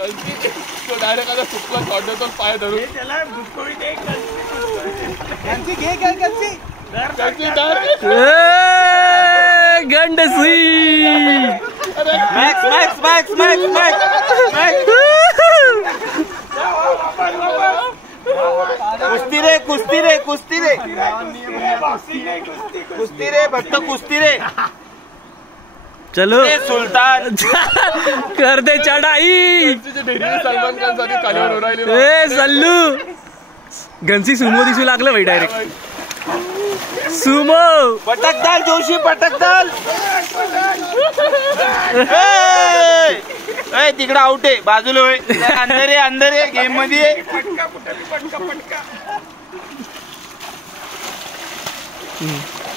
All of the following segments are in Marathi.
तो डायरेक्ट आता सुटला शॉट देतो पाय धरून त्याला बुकोळी दे कंची घे कंची गंडसी max max max max max कुस्ती रे कुस्ती रे कुस्ती रे कुस्ती रे फक्त कुस्ती रे चलो सुलतान कर दे चढाई सलमान खान साठी कालीवर उरायली ए सल्लू गंसी सुमो दिसू लागलं भाई डायरेक्ट सुमो पटकदाल जोशी पटकदाल तिकडे आउट आहे बाजूला होय अंदर आहे गेम मध्ये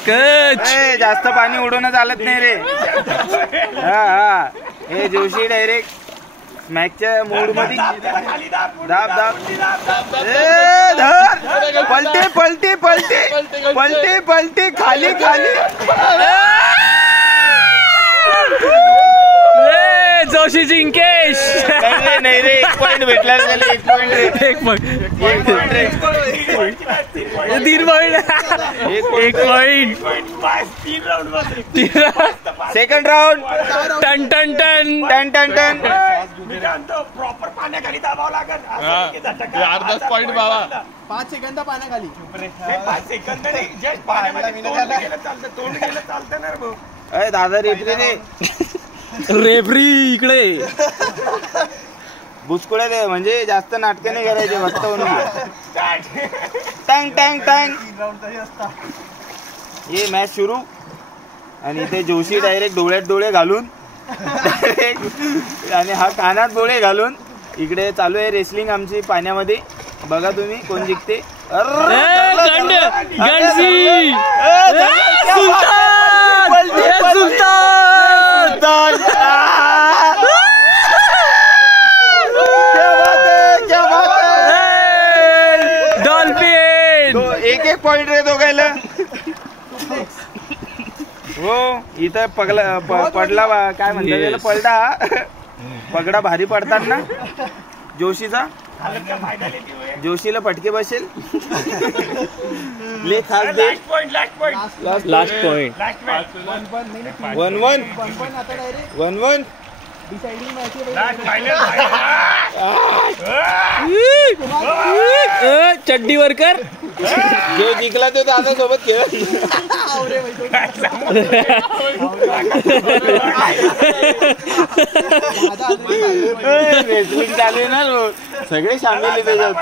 कच जास्त पाणी उडवणं चालत नाही रे हा हे जोशी डायरेक्ट स्मॅकच्या मूड मध्ये दाब दाब धर पलटे पलटे पलटे पलटे पलटे खाली खाली जोशी जिंकेश नाही रे 1 पॉइंट भेटला त्याला 1 पॉइंट रे 1 पॉइंट 3 पॉइंट सेकंड राऊंड टन टन टन टन टन टन प्रॉपर पाण्याखाली दाबावं लागेल 10 पॉइंट बाबा 5 सेकंद पाण्याखाली 5 सेकंद नाही जस्ट पाण्यामध्ये तोंड गेलं चालतं ना भाऊ अरे दादा रेफरी रे रेफरी इकडे बुचकुळे दे म्हणजे जास्त नाटक नाही करायचे फक्त टँग टँग टँग ये मॅच सुरू आणि इथे जोशी डायरेक्ट डोळ्यात डोळे घालून आणि हा कानात डोळे घालून इकडे चालू आहे रेसलिंग आमची पाण्यामध्ये बघा तुम्ही कोण जिंकते एक एक पॉइंट रे दोघायला हो इथं पडला काय म्हणतात त्याला पलटा पगडा भारी पडतात ना जोशीचा जोशीला फटके बसेल ले खास दे लास्ट पॉइंट 1-1 चड्डी वर्कर जो जिंकला तो दादा सोबत खेळत रेसलिंग चालू आहे ना सगळे सामील आहे त्याच्यात